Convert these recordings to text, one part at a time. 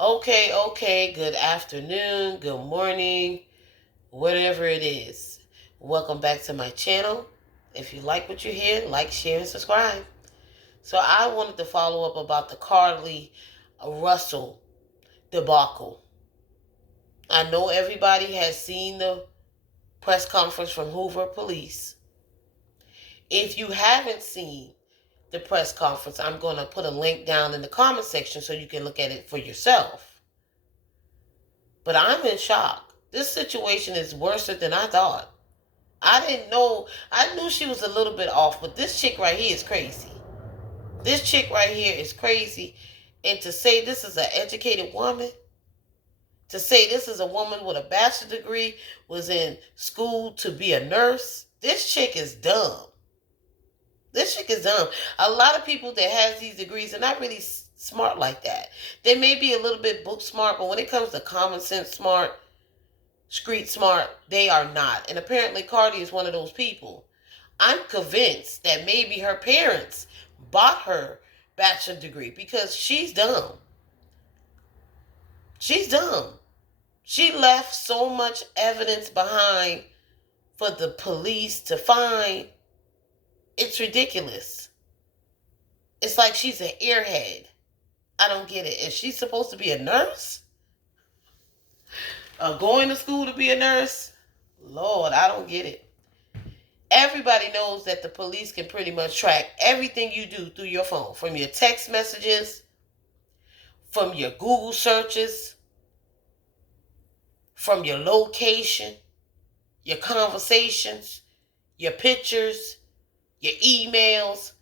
Okay. Good afternoon, good morning, whatever it is. Welcome back to my channel. If you like what you hear, like, share, and subscribe. So I wanted to follow up about the Carlee Russell debacle. I know everybody has seen the press conference from Hoover Police. If you haven't seen the press conference, I'm going to put a link down in the comment section so you can look at it for yourself. But I'm in shock. This situation is worse than I thought. I didn't know. I knew she was a little bit off, but this chick right here is crazy. This chick right here is crazy. And to say this is an educated woman, to say this is a woman with a bachelor's degree, was in school to be a nurse, this chick is dumb. This chick is dumb. A lot of people that has these degrees are not really smart like that. They may be a little bit book smart, but when it comes to common sense smart, street smart, they are not. And apparently Carlee is one of those people. I'm convinced that maybe her parents bought her bachelor's degree because she's dumb. She's dumb. She left so much evidence behind for the police to find. It's ridiculous. It's like she's an airhead. I don't get it. Is she supposed to be a nurse? Going to school to be a nurse? Lord, I don't get it. Everybody knows that the police can pretty much track everything you do through your phone, from your text messages, from your Google searches, from your location, your conversations, your pictures, your emails.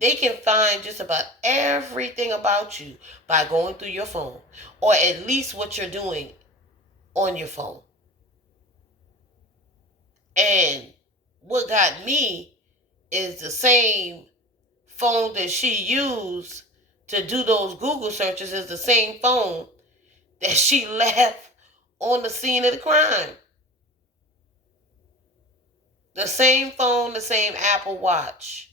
They can find just about everything about you by going through your phone, or at least what you're doing on your phone. And what got me is the same phone that she used to do those Google searches is the same phone that she left on the scene of the crime. The same phone, the same Apple Watch.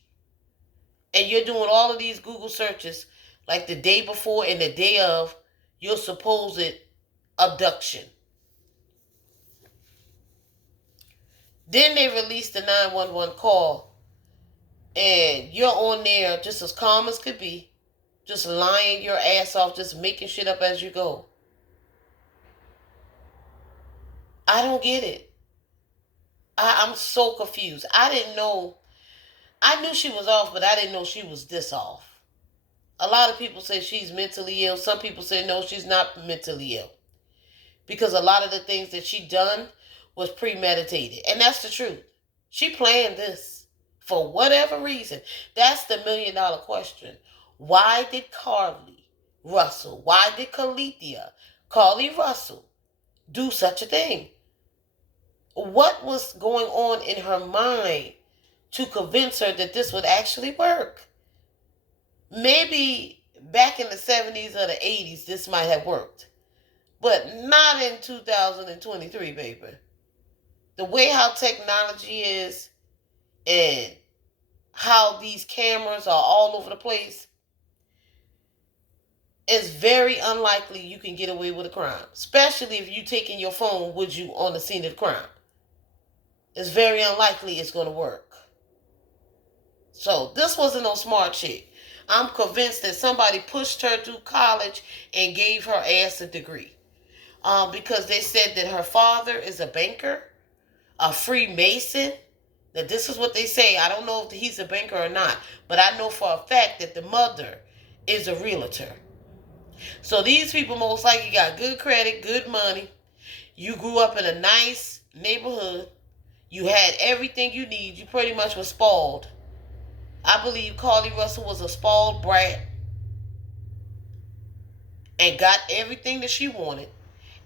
And you're doing all of these Google searches like the day before and the day of your supposed abduction. Then they released the 911 call, and you're on there just as calm as could be, just lying your ass off, just making shit up as you go. I don't get it. I'm so confused. I didn't know. I knew she was off, but I didn't know she was this off. A lot of people say she's mentally ill. Some people say no, she's not mentally ill. Because a lot of the things that she done was premeditated. And that's the truth. She planned this for whatever reason. That's the $1 million question. Why did Carlee Russell, why did Carlee Russell do such a thing? What was going on in her mind to convince her that this would actually work? Maybe back in the 70s or the 80s this might have worked. But not in 2023, baby. The way how technology is and how these cameras are all over the place, it's very unlikely you can get away with a crime. Especially if you taking your phone with you on the scene of the crime. It's very unlikely it's going to work. So this wasn't no smart chick. I'm convinced that somebody pushed her through college and gave her ass a degree. Because they said that her father is a banker, a Freemason. That this is what they say. I don't know if he's a banker or not, but I know for a fact that the mother is a realtor. So these people most likely got good credit, good money. You grew up in a nice neighborhood. You had everything you need. You pretty much were spoiled. I believe Carlee Russell was a spoiled brat and got everything that she wanted.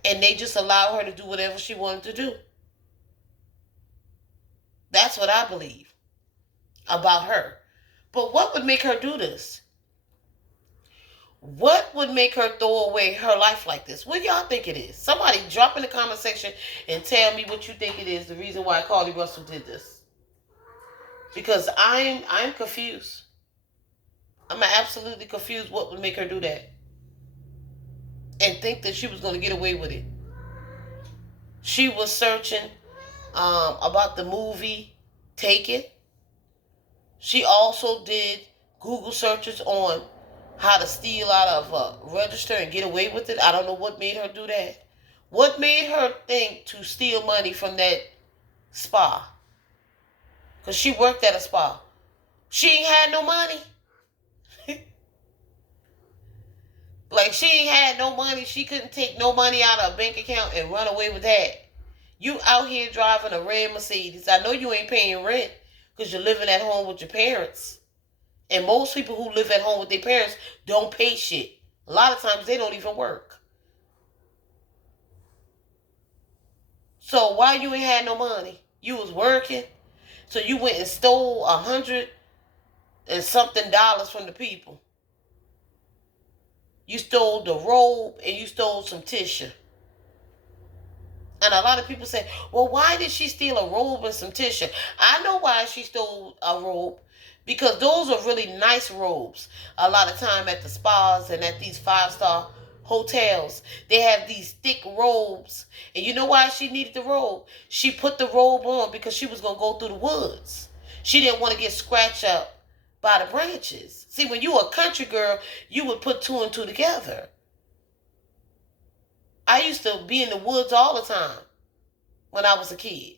And they just allowed her to do whatever she wanted to do. That's what I believe about her. But what would make her do this? What would make her throw away her life like this? What do y'all think it is? Somebody drop in the comment section and tell me what you think it is, the reason why Carlee Russell did this. Because I'm confused. I'm absolutely confused what would make her do that. and think that she was going to get away with it. She was searching about the movie Taken. She also did Google searches on how to steal out of a register and get away with it. I don't know what made her do that. What made her think to steal money from that spa? Because she worked at a spa. She ain't had no money. Like, she ain't had no money. She couldn't take no money out of a bank account and run away with that. You out here driving a red Mercedes. I know you ain't paying rent because you're living at home with your parents. And most people who live at home with their parents don't pay shit. A lot of times they don't even work. So why you ain't had no money? You was working. So you went and stole $100 and something from the people. You stole the robe and you stole some tissue. And a lot of people say, well, why did she steal a robe and some tissue? I know why she stole a robe. Because those are really nice robes. A lot of time at the spas and at these 5-star hotels, they have these thick robes. And you know why she needed the robe? She put the robe on because she was going to go through the woods. She didn't want to get scratched up by the branches. See, when you were a country girl, you would put two and two together. I used to be in the woods all the time when I was a kid.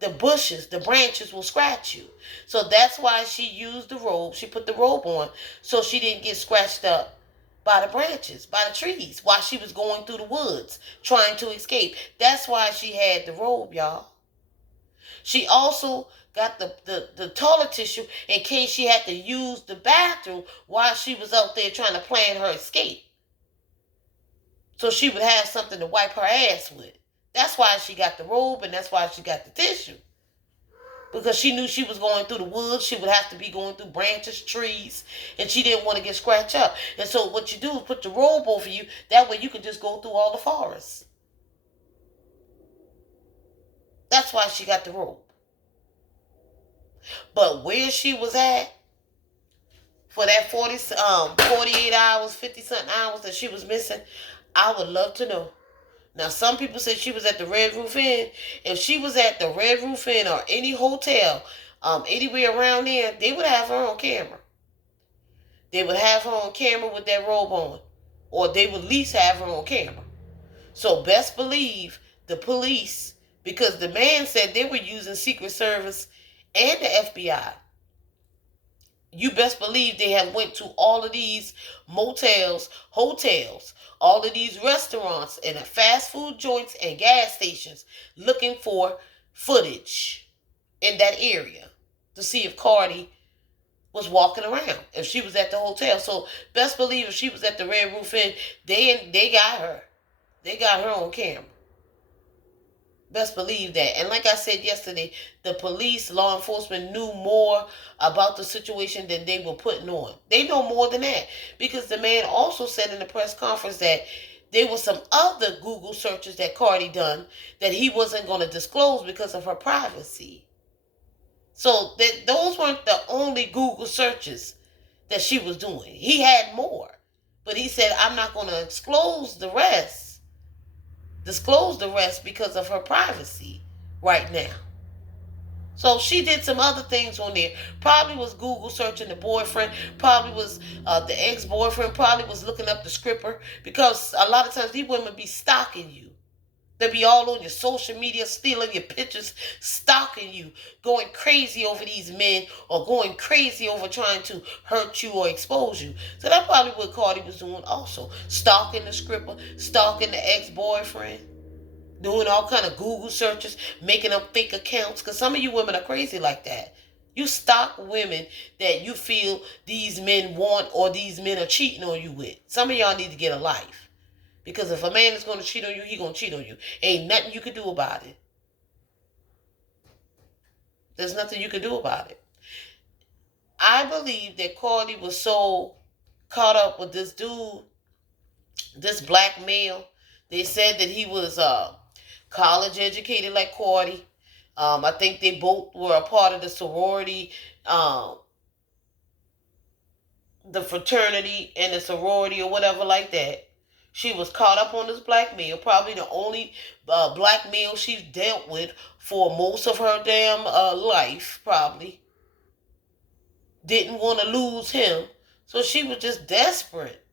The bushes, the branches will scratch you. So that's why she used the robe. She put the robe on so she didn't get scratched up by the branches, by the trees, while she was going through the woods trying to escape. That's why she had the robe, y'all. She also got the toilet tissue in case she had to use the bathroom while she was out there trying to plan her escape. So she would have something to wipe her ass with. That's why she got the robe and that's why she got the tissue. Because she knew she was going through the woods. She would have to be going through branches, trees, and she didn't want to get scratched up. And so what you do is put the robe over you. That way you can just go through all the forest. That's why she got the robe. But where she was at for that 48 hours, 50-something hours that she was missing, I would love to know. Now, some people said she was at the Red Roof Inn. If she was at the Red Roof Inn or any hotel, anywhere around there, they would have her on camera. They would have her on camera with that robe on. Or they would at least have her on camera. So best believe the police, because the man said they were using Secret Service and the FBI. You best believe they have went to all of these motels, hotels, all of these restaurants and fast food joints and gas stations looking for footage in that area to see if Carlee was walking around, if she was at the hotel. So best believe if she was at the Red Roof Inn, they got her. They got her on camera. Best believe that. And like I said yesterday, the police, law enforcement knew more about the situation than they were putting on. They know more than that. Because the man also said in the press conference that there were some other Google searches that Carlee done that he wasn't going to disclose because of her privacy. So those weren't the only Google searches that she was doing. He had more. But he said, I'm not going to disclose the rest because of her privacy right now. So she did some other things on there. Probably was Google searching the boyfriend. Probably was the ex-boyfriend. Probably was looking up the scripper. Because a lot of times these women be stalking you. They be all on your social media, stealing your pictures, stalking you, going crazy over these men or going crazy over trying to hurt you or expose you. So that's probably what Carlee was doing also. Stalking the scripper, stalking the ex-boyfriend, doing all kind of Google searches, making up fake accounts. Because some of you women are crazy like that. You stalk women that you feel these men want or these men are cheating on you with. Some of y'all need to get a life. Because if a man is going to cheat on you, he's going to cheat on you. Ain't nothing you can do about it. There's nothing you can do about it. I believe that Carlee was so caught up with this dude, this black male. They said that he was college educated like Carlee. I think they both were a part of the sorority, the fraternity and the sorority or whatever like that. She was caught up on this blackmail, probably the only blackmail she's dealt with for most of her damn life, probably. Didn't want to lose him, so she was just desperate.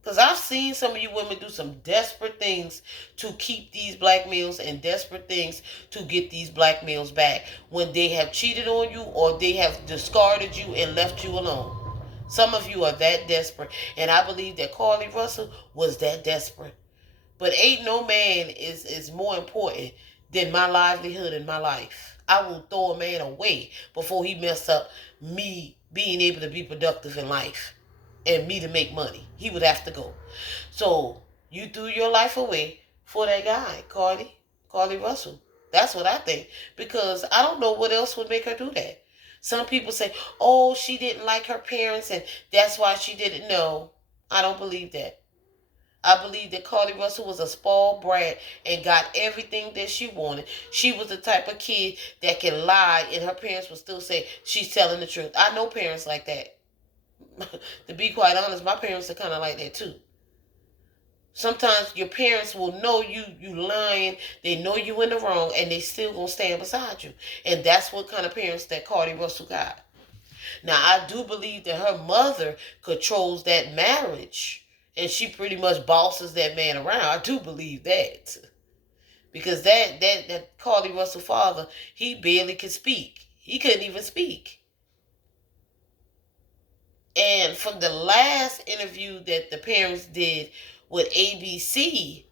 Because I've seen some of you women do some desperate things to keep these black males and desperate things to get these black males back when they have cheated on you or they have discarded you and left you alone. Some of you are that desperate. And I believe that Carlee Russell was that desperate. But ain't no man is more important than my livelihood and my life. I will throw a man away before he mess up me being able to be productive in life and me to make money. He would have to go. So you threw your life away for that guy, Carlee Russell. That's what I think. Because I don't know what else would make her do that. Some people say, oh, she didn't like her parents and that's why she didn't know. I don't believe that. I believe that Carlee Russell was a spoiled brat and got everything that she wanted. She was the type of kid that can lie and her parents will still say she's telling the truth. I know parents like that. To be quite honest, my parents are kind of like that too. Sometimes your parents will know you lying, they know you in the wrong, and they still gonna stand beside you. And that's what kind of parents that Carlee Russell got. Now I do believe that her mother controls that marriage, and she pretty much bosses that man around. I do believe that. Because that Carlee Russell father, he barely could speak. He couldn't even speak. And from the last interview that the parents did with ABC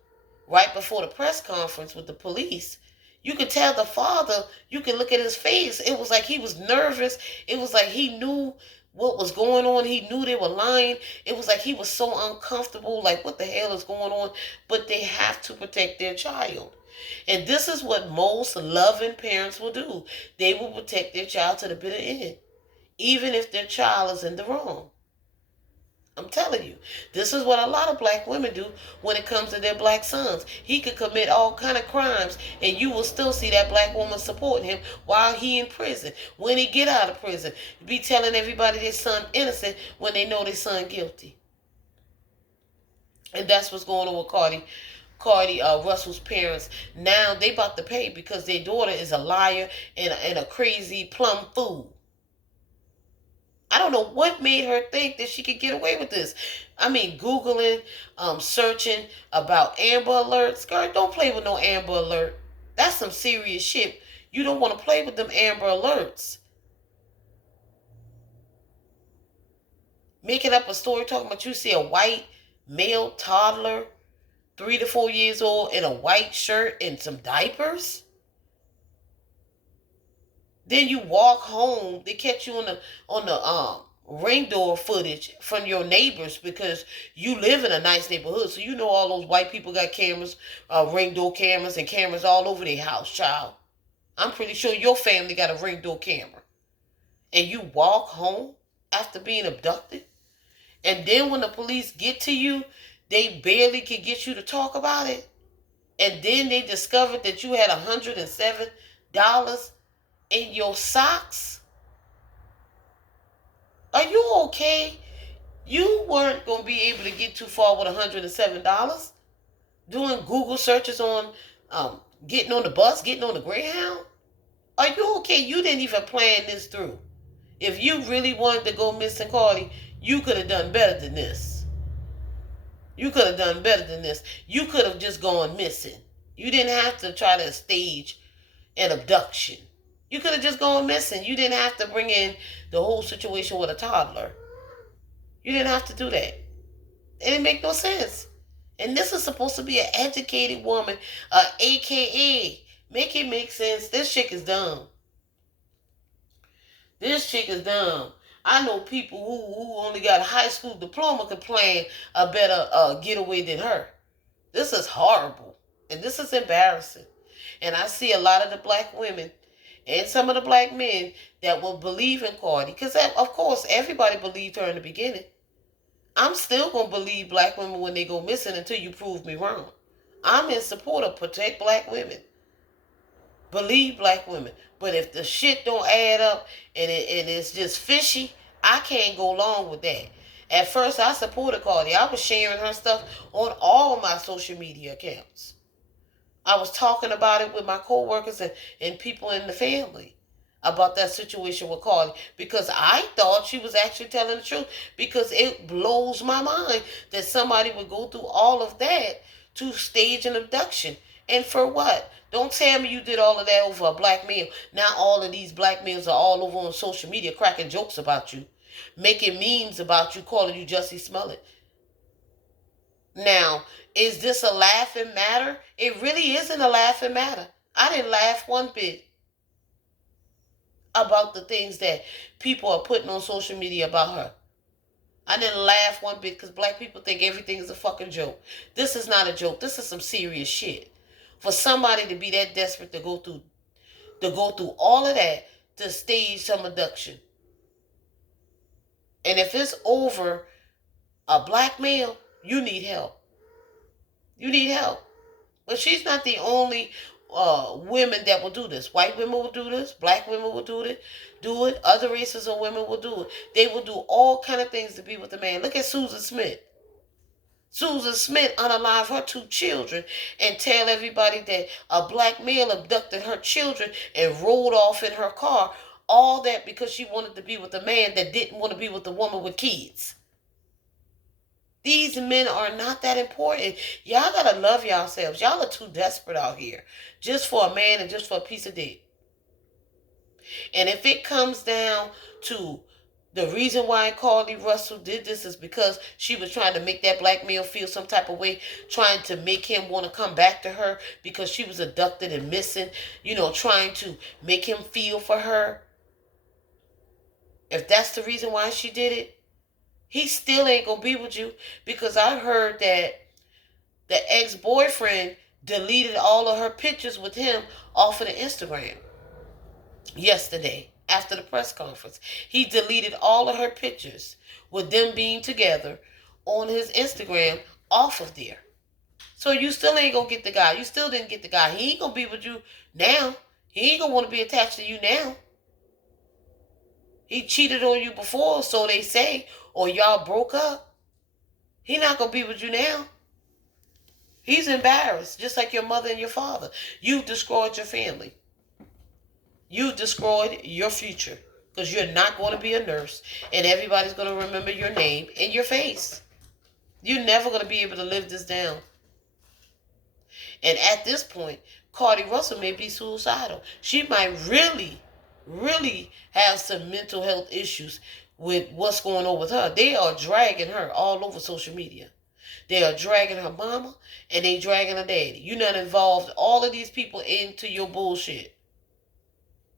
right before the press conference with the police, you could tell the father, you could look at his face. It was like he was nervous. It was like he knew what was going on. He knew they were lying. It was like he was so uncomfortable, like what the hell is going on? But they have to protect their child. And this is what most loving parents will do. They will protect their child to the bitter end, even if their child is in the wrong. I'm telling you, this is what a lot of black women do when it comes to their black sons. He could commit all kind of crimes, and you will still see that black woman supporting him while he in prison. When he get out of prison, be telling everybody their son innocent when they know their son guilty. And that's what's going on with Carlee Russell's parents. Now they about to pay because their daughter is a liar and a crazy plum fool. I don't know what made her think that she could get away with this. I mean, Googling, searching about Amber Alerts. Girl, don't play with no Amber Alert. That's some serious shit. You don't want to play with them Amber Alerts. Making up a story talking about you see a white male toddler, 3 to 4 years old, in a white shirt and some diapers. Then you walk home. They catch you on the ring door footage from your neighbors because you live in a nice neighborhood. So you know all those white people got cameras, ring door cameras, and cameras all over their house, child. I'm pretty sure your family got a ring door camera. And you walk home after being abducted. And then when the police get to you, they barely can get you to talk about it. And then they discovered that you had $107 in your socks. Are you okay? You weren't going to be able to get too far with $107 doing Google searches on getting on the bus, getting on the Greyhound. Are you okay? You didn't even plan this through. If you really wanted to go missing, Carlee, you could have done better than this. You could have done better than this. You could have just gone missing. You didn't have to try to stage an abduction. You could have just gone missing. You didn't have to bring in the whole situation with a toddler. You didn't have to do that. It didn't make no sense. And this is supposed to be an educated woman, AKA. Make it make sense. This chick is dumb. This chick is dumb. I know people who only got a high school diploma could plan a better getaway than her. This is horrible. And this is embarrassing. And I see a lot of the black women and some of the black men that will believe in Carlee. Because, of course, everybody believed her in the beginning. I'm still going to believe black women when they go missing until you prove me wrong. I'm in support of protect black women. Believe black women. But if the shit don't add up and it's just fishy, I can't go along with that. At first, I supported Carlee. I was sharing her stuff on all my social media accounts. I was talking about it with my coworkers and people in the family about that situation with Carlee because I thought she was actually telling the truth, because it blows my mind that somebody would go through all of that to stage an abduction. And for what? Don't tell me you did all of that over a black male. Now all of these black males are all over on social media cracking jokes about you, making memes about you, calling you Jussie Smollett. Now, is this a laughing matter? It really isn't a laughing matter. I didn't laugh one bit about the things that people are putting on social media about her. I didn't laugh one bit because black people think everything is a fucking joke. This is not a joke. This is some serious shit. For somebody to be that desperate to go through all of that to stage some abduction. And if it's over a black male, you need help. You need help. But she's not the only women that will do this. White women will do this. Black women will do it. Other races of women will do it. They will do all kind of things to be with a man. Look at Susan Smith. Susan Smith unalived her 2 children and tell everybody that a black male abducted her children and rode off in her car. All that because she wanted to be with a man that didn't want to be with a woman with kids. These men are not that important. Y'all gotta love yourselves. Y'all are too desperate out here just for a man and just for a piece of dick. And if it comes down to the reason why Carlee Russell did this is because she was trying to make that black male feel some type of way, trying to make him want to come back to her because she was abducted and missing, trying to make him feel for her. If that's the reason why she did it, he still ain't gonna be with you, because I heard that the ex-boyfriend deleted all of her pictures with him off of the Instagram yesterday after the press conference. He deleted all of her pictures with them being together on his Instagram off of there. So you still ain't gonna get the guy. You still didn't get the guy. He ain't gonna be with you now. He ain't gonna want to be attached to you now. He cheated on you before, so they say, or y'all broke up. He not going to be with you now. He's embarrassed, just like your mother and your father. You've destroyed your family. You've destroyed your future, because you're not going to be a nurse, and everybody's going to remember your name and your face. You're never going to be able to live this down. And at this point, Carlee Russell may be suicidal. She might really have some mental health issues with what's going on with her. They are dragging her all over social media. They are dragging her mama and they dragging her daddy. You're not involved all of these people into your bullshit.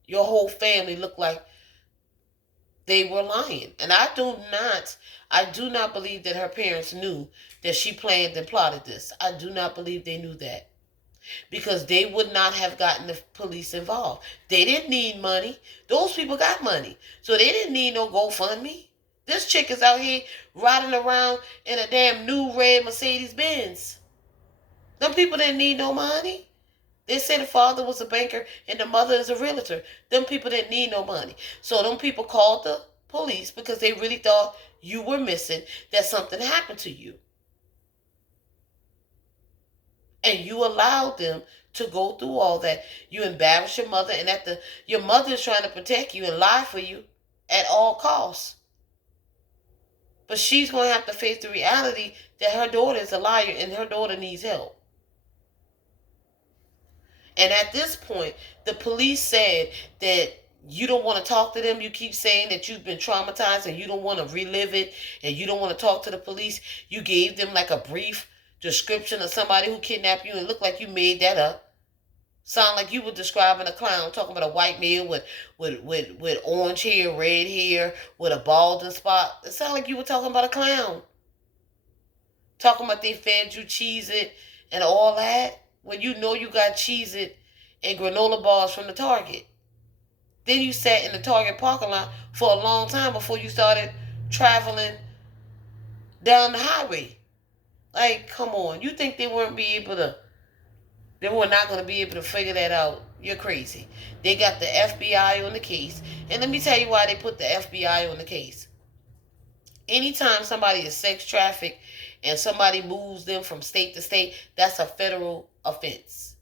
Your whole family look like they were lying. And I do not believe that her parents knew that she planned and plotted this. I do not believe they knew that. Because they would not have gotten the police involved. They didn't need money. Those people got money. So they didn't need no GoFundMe. This chick is out here riding around in a damn new red Mercedes Benz. Them people didn't need no money. They said the father was a banker and the mother is a realtor. Them people didn't need no money. So them people called the police because they really thought you were missing, that something happened to you. And you allowed them to go through all that. You embarrassed your mother, and your mother is trying to protect you and lie for you at all costs. But she's going to have to face the reality that her daughter is a liar and her daughter needs help. And at this point, the police said that you don't want to talk to them. You keep saying that you've been traumatized and you don't want to relive it and you don't want to talk to the police. You gave them like a brief description of somebody who kidnapped you and looked like you made that up. Sound like you were describing a clown, talking about a white male with orange hair, red hair, with a balding spot. It sounded like you were talking about a clown. Talking about they fed you Cheez-It and all that, when you know you got Cheez-It and granola bars from the Target. Then you sat in the Target parking lot for a long time before you started traveling down the highway. Like, come on. You think they were not going to be able to figure that out? You're crazy. They got the FBI on the case. And let me tell you why they put the FBI on the case. Anytime somebody is sex trafficked and somebody moves them from state to state, that's a federal offense.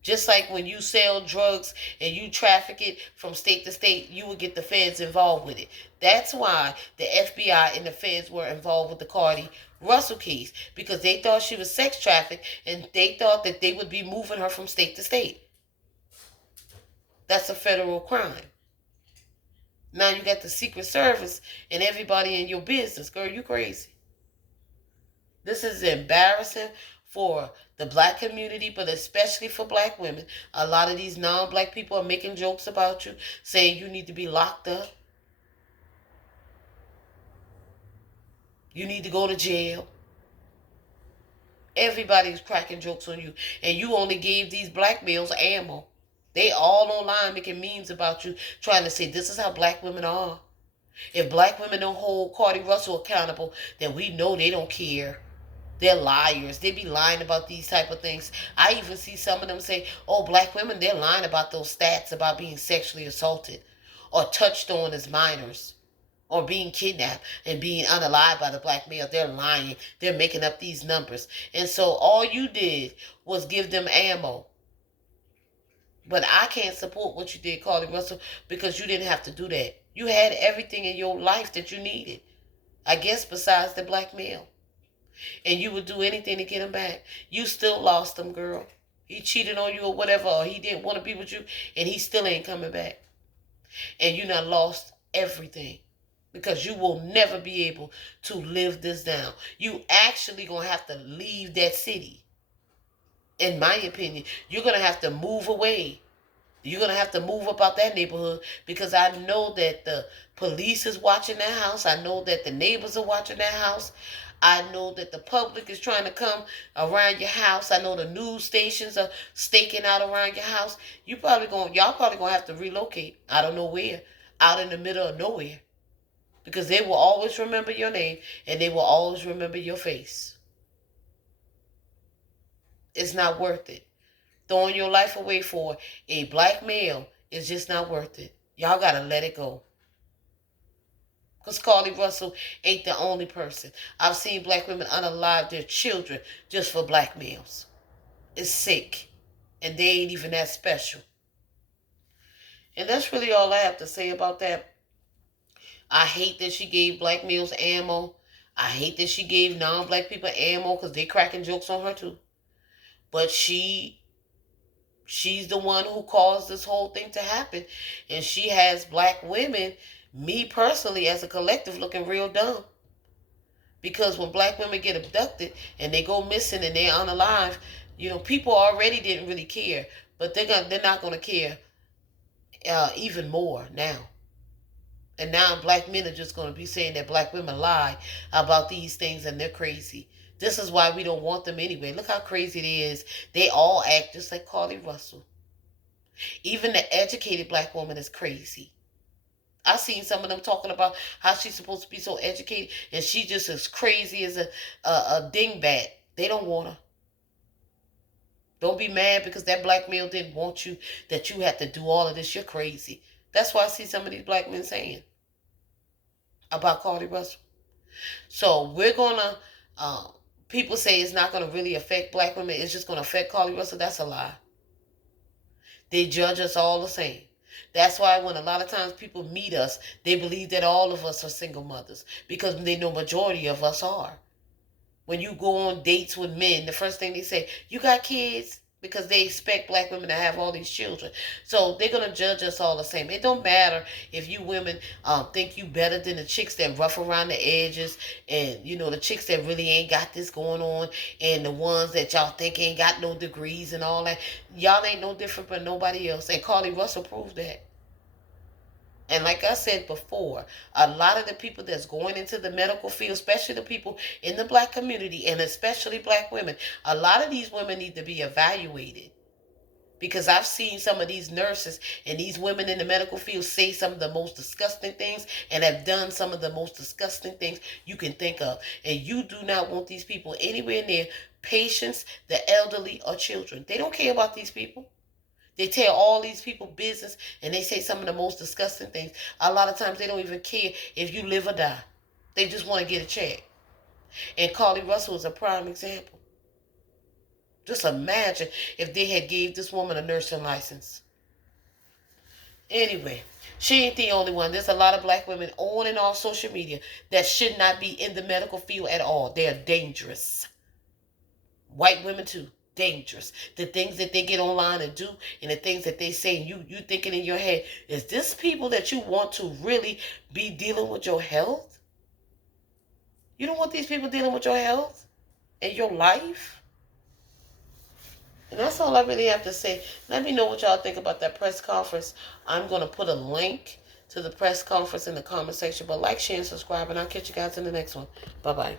Just like when you sell drugs and you traffic it from state to state, you would get the feds involved with it. That's why the FBI and the feds were involved with the Carlee Russell case, because they thought she was sex trafficked and they thought that they would be moving her from state to state. That's a federal crime. Now you got the Secret Service and everybody in your business. Girl, you crazy. This is embarrassing for the black community, but especially for black women. A lot of these non-black people are making jokes about you, saying you need to be locked up. You need to go to jail. Everybody's cracking jokes on you. And you only gave these black males ammo. They all online making memes about you, trying to say this is how black women are. If black women don't hold Carlee Russell accountable, then we know they don't care. They're liars. They be lying about these type of things. I even see some of them say, oh, black women, they're lying about those stats about being sexually assaulted or touched on as minors or being kidnapped and being unalived by the black male. They're lying. They're making up these numbers. And so all you did was give them ammo. But I can't support what you did, Carlee Russell, because you didn't have to do that. You had everything in your life that you needed, I guess, besides the black male. And you would do anything to get him back. You still lost him, girl. He cheated on you or whatever, or he didn't want to be with you, and he still ain't coming back. And you done lost everything, because you will never be able to live this down. You actually going to have to leave that city. In my opinion, you're going to have to move away. You're going to have to move up out that neighborhood, because I know that the police is watching that house. I know that the neighbors are watching that house. I know that the public is trying to come around your house. I know the news stations are staking out around your house. Y'all probably gonna have to relocate. I don't know where. Out in the middle of nowhere. Because they will always remember your name and they will always remember your face. It's not worth it. Throwing your life away for a black male is just not worth it. Y'all gotta let it go. Because Carlee Russell ain't the only person. I've seen black women unalive their children just for black males. It's sick. And they ain't even that special. And that's really all I have to say about that. I hate that she gave black males ammo. I hate that she gave non-black people ammo, because they cracking jokes on her too. But she's the one who caused this whole thing to happen. And she has black women, me personally as a collective, looking real dumb. Because when black women get abducted and they go missing and they're unalive, people already didn't really care. But they're not going to care even more now. And now black men are just going to be saying that black women lie about these things and they're crazy. This is why we don't want them anyway. Look how crazy it is. They all act just like Carlee Russell. Even the educated black woman is crazy. I seen some of them talking about how she's supposed to be so educated, and she just as crazy as a dingbat. They don't want her. Don't be mad because that black male didn't want you, that you had to do all of this. You're crazy. That's why I see some of these black men saying about Carlee Russell. So we're going to, people say it's not going to really affect black women. It's just going to affect Carlee Russell. That's a lie. They judge us all the same. That's why when a lot of times people meet us, they believe that all of us are single mothers, because they know majority of us are. When you go on dates with men, the first thing they say, you got kids? Because they expect black women to have all these children. So they're going to judge us all the same. It don't matter if you women think you better than the chicks that rough around the edges, and, the chicks that really ain't got this going on, and the ones that y'all think ain't got no degrees and all that. Y'all ain't no different from nobody else. And Carlee Russell proved that. And like I said before, a lot of the people that's going into the medical field, especially the people in the black community, and especially black women, a lot of these women need to be evaluated. Because I've seen some of these nurses and these women in the medical field say some of the most disgusting things and have done some of the most disgusting things you can think of. And you do not want these people anywhere near patients, the elderly, or children. They don't care about these people. They tell all these people business and they say some of the most disgusting things. A lot of times they don't even care if you live or die. They just want to get a check. And Carlee Russell is a prime example. Just imagine if they had gave this woman a nursing license. Anyway, she ain't the only one. There's a lot of black women on and off social media that should not be in the medical field at all. They are dangerous. White women too. Dangerous. The things that they get online and do, and the things that they say, you thinking in your head, is this people that you want to really be dealing with your health? You don't want these people dealing with your health and your life? And that's all I really have to say. Let me know what y'all think about that press conference. I'm going to put a link to the press conference in the comment section. But like, share, and subscribe. And I'll catch you guys in the next one. Bye-bye.